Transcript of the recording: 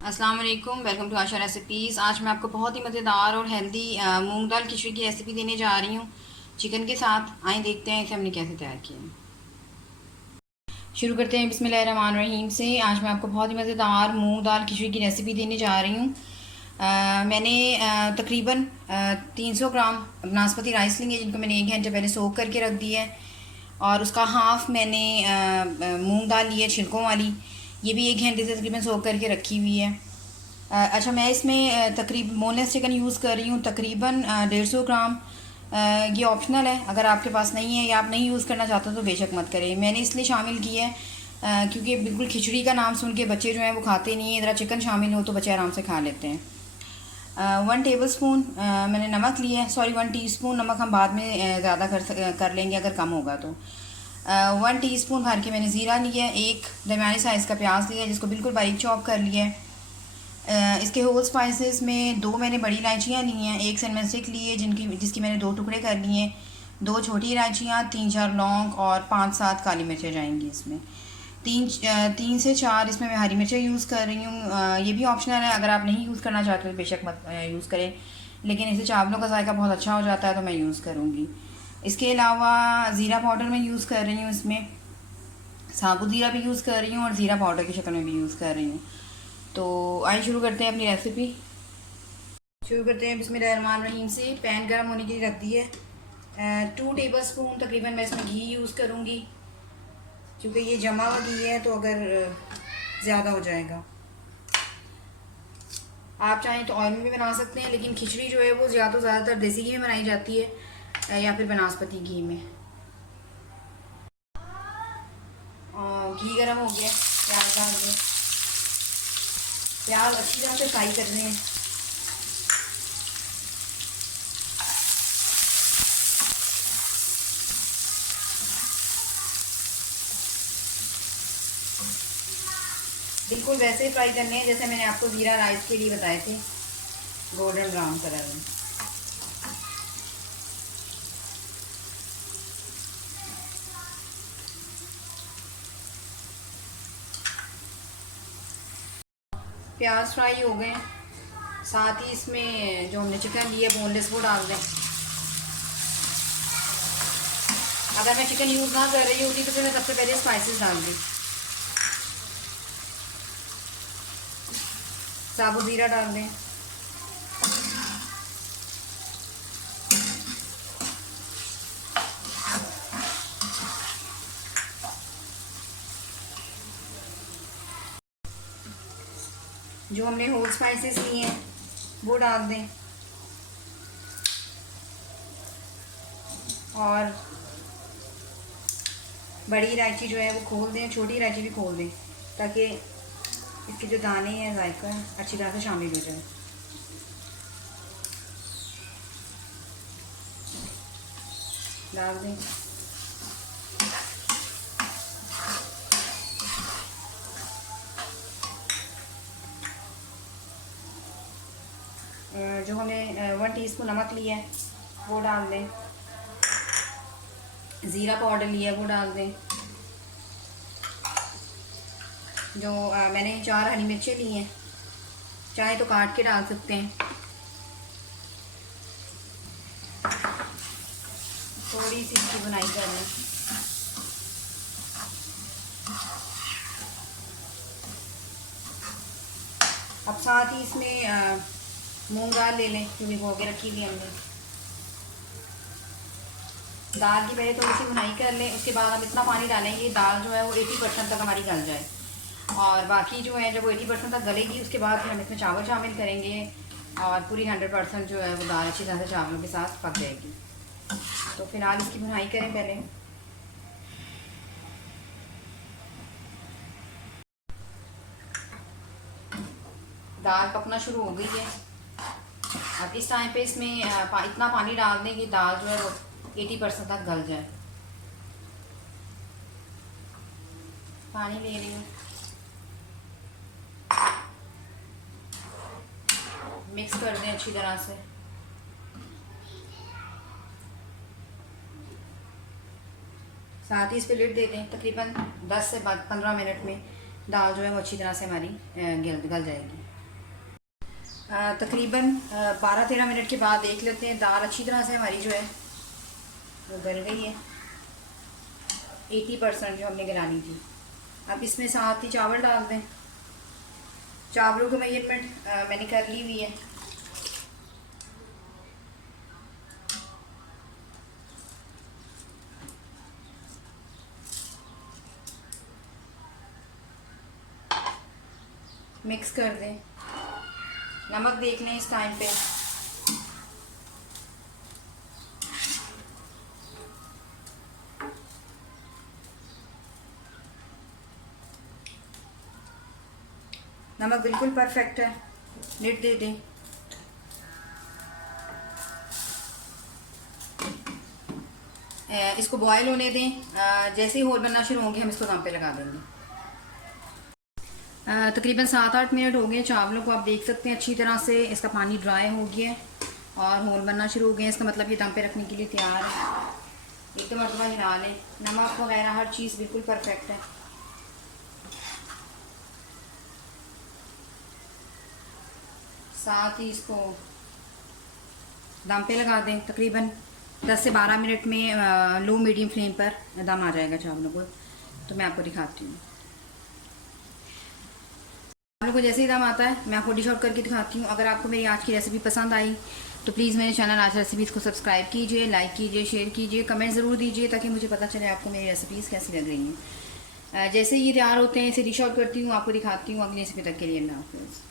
अस्सलाम वालेकुम, welcome to Asha recipes. आज मैं आपको बहुत ही मज़ेदार और हेल्दी मूंग दाल खिचड़ी की रेसिपी देने जा रही हूँ चिकन के साथ। आइए देखते हैं इसे हमने कैसे तैयार किया। शुरू करते हैं बिस्मिल्लाहिर्रहमानिर्रहीम से। आज मैं आपको बहुत ही मज़ेदार मूंग दाल खिचड़ी की रेसिपी देने जा रही हूँ। मैंने तकरीबन 300 ग्राम बासमती राइस लेंगे, जिनको मैंने 1 घंटे पहले सोख करके रख दिया है। और उसका हाफ़ मैंने मूंग दाल ली है छिलकों वाली, ये भी 1 घंटे से तकरीबन सोख करके रखी हुई है। अच्छा, मैं इसमें तकरीबन बोनलेस चिकन यूज़ कर रही हूँ, तकरीबन 150 ग्राम। ये ऑप्शनल है, अगर आपके पास नहीं है या आप नहीं यूज़ करना चाहते तो बेशक मत करें। मैंने इसलिए शामिल किया है क्योंकि बिल्कुल खिचड़ी का नाम सुन के बच्चे जो हैं वो खाते नहीं हैं। ज़रा चिकन शामिल हो तो बच्चे आराम से खा लेते हैं। 1 टेबल स्पून मैंने नमक लिया है, सॉरी 1 टीस्पून नमक हम बाद में ज़्यादा कर लेंगे अगर कम होगा तो। 1 टीस्पून भर के मैंने ज़ीरा लिया है। एक दरमियानी साइज़ का प्याज लिया है जिसको बिल्कुल बारीक चॉप कर लिया है। इसके होल स्पाइसेस में 2 मैंने बड़ी इलायचियाँ ली हैं, 1 सिनेमन स्टिक ली है जिसकी मैंने 2 टुकड़े कर लिए हैं, 2 छोटी इलायचियाँ, 3-4 लौंग और 5-7 काली मिर्चें जाएंगी इसमें। 3 से 4 इसमें मैं हरी मिर्चें यूज़ कर रही हूँ। ये भी ऑप्शनल है, अगर आप नहीं यूज़ करना चाहते तो बेशक मत यूज़ करें, लेकिन इससे चावलों का जायका बहुत अच्छा हो जाता है तो मैं यूज़ करूँगी। इसके अलावा ज़ीरा पाउडर मैं यूज़ कर रही हूँ, इसमें साबुत ज़ीरा भी यूज़ कर रही हूँ और ज़ीरा पाउडर की शक्ल में भी यूज़ कर रही हूँ। तो आइए शुरू करते हैं अपनी रेसिपी। शुरू करते हैं बिस्मिल्लाहिर्रहमानिर्रहीम से। पैन गर्म होने के लिए रख दी है। 2 टेबल स्पून तकरीबन मैं इसमें घी यूज़ करूँगी, क्योंकि ये जमा हुआ घी है तो अगर ज़्यादा हो जाएगा। आप चाहें तो ऑयल में भी बना सकते हैं, लेकिन खिचड़ी जो है वो ज़्यादातर देसी घी में बनाई जाती है या फिर बनास्पति घी में। घी गर्म हो गया, प्याज डाल दें। प्याज अच्छी तरह से फ्राई कर रहे हैं। बिल्कुल वैसे ही फ्राई करने हैं जैसे मैंने आपको ज़ीरा राइस के लिए बताए थे, गोल्डन ब्राउन कलर में। प्याज फ्राई हो गए, साथ ही इसमें जो हमने चिकन लिया बोनलेस वो डाल दें। अगर मैं चिकन यूज़ ना कर रही होती तो फिर मैं सबसे पहले स्पाइसेस डाल दी। साबुत ज़ीरा डाल दें, जो हमने होल स्पाइसेस लिए हैं वो डाल दें, और बड़ी इलायची जो है वो खोल दें, छोटी इलायची भी खोल दें, ताकि इसके जो दाने हैं जायका अच्छी तरह से शामिल हो जाए। डाल दें। जो हमने 1 टीस्पून नमक लिया है वो डाल दें। ज़ीरा पाउडर लिया है वो डाल दें। जो मैंने 4 हरी मिर्चें ली हैं, चाहे तो काट के डाल सकते हैं। थोड़ी सी इसकी बुनाई कर लें। अब साथ ही इसमें मूंग दाल ले लें जो भिगो के रखी हुई हमने। दाल की पहले थोड़ी सी बुनाई कर लें, उसके बाद हम इतना पानी डालेंगे दाल जो है वो 80% तक हमारी गल जाए, और बाकी जो है जब वो 80% तक गलेगी उसके बाद फिर हम इसमें चावल शामिल करेंगे और पूरी 100% जो है वो दाल अच्छी तरह से चावलों के साथ पक जाएगी। तो फिलहाल इसकी बुनाई करें पहले। दाल पकना शुरू हो गई है। अब इस टाइम पे इसमें इतना पानी डाल दें कि दाल जो है वो 80% तक गल जाए। पानी ले रही हूँ, मिक्स कर दें अच्छी तरह से। साथ ही इस पर लिड दे दें। तकरीबन 10 से 15 मिनट में दाल जो है वो अच्छी तरह से हमारी गल जाएगी। तकरीबन 12-13 मिनट के बाद देख लेते हैं। दाल अच्छी तरह से हमारी जो है वो गल गई है, 80% जो हमने गलानी थी। अब इसमें साथ ही चावल डाल दें। चावलों की मेजरमेंट मैंने कर ली हुई है। मिक्स कर दें। नमक देख लें इस टाइम पे। नमक बिल्कुल परफेक्ट है। लिड दे दें। इसको बॉयल होने दें। जैसे ही होल बनना शुरू होंगे हम इसको दम पे लगा देंगे। तकरीबन 7-8 मिनट हो गए। चावलों को आप देख सकते हैं अच्छी तरह से इसका पानी ड्राई हो गया है और होल बनना शुरू हो गए। इसका मतलब ये दम पे रखने के लिए तैयार है। एक तो मरतबा हिला लें। नमक वगैरह हर चीज़ बिल्कुल परफेक्ट है। साथ ही इसको दम पे लगा दें। तकरीबन 10 से 12 मिनट में लो मीडियम फ्लेम पर दम आ जाएगा चावलों को। तो मैं आपको दिखाती हूँ। चावलों को जैसे ही दम आता है मैं आपको डिश आउट करके दिखाती हूँ। अगर आपको मेरी आज की रेसिपी पसंद आई तो प्लीज़ मेरे चैनल आज रेसिपीज़ को सब्सक्राइब कीजिए, लाइक कीजिए, शेयर कीजिए, कमेंट ज़रूर दीजिए ताकि मुझे पता चले आपको मेरी रेसिपीज़ कैसी लग रही हैं। जैसे ये तैयार होते हैं इसे डिश आउट करती हूँ, आपको दिखाती हूँ। अगली रेसिपी तक के लिए अल्लाह हाफ़िज़।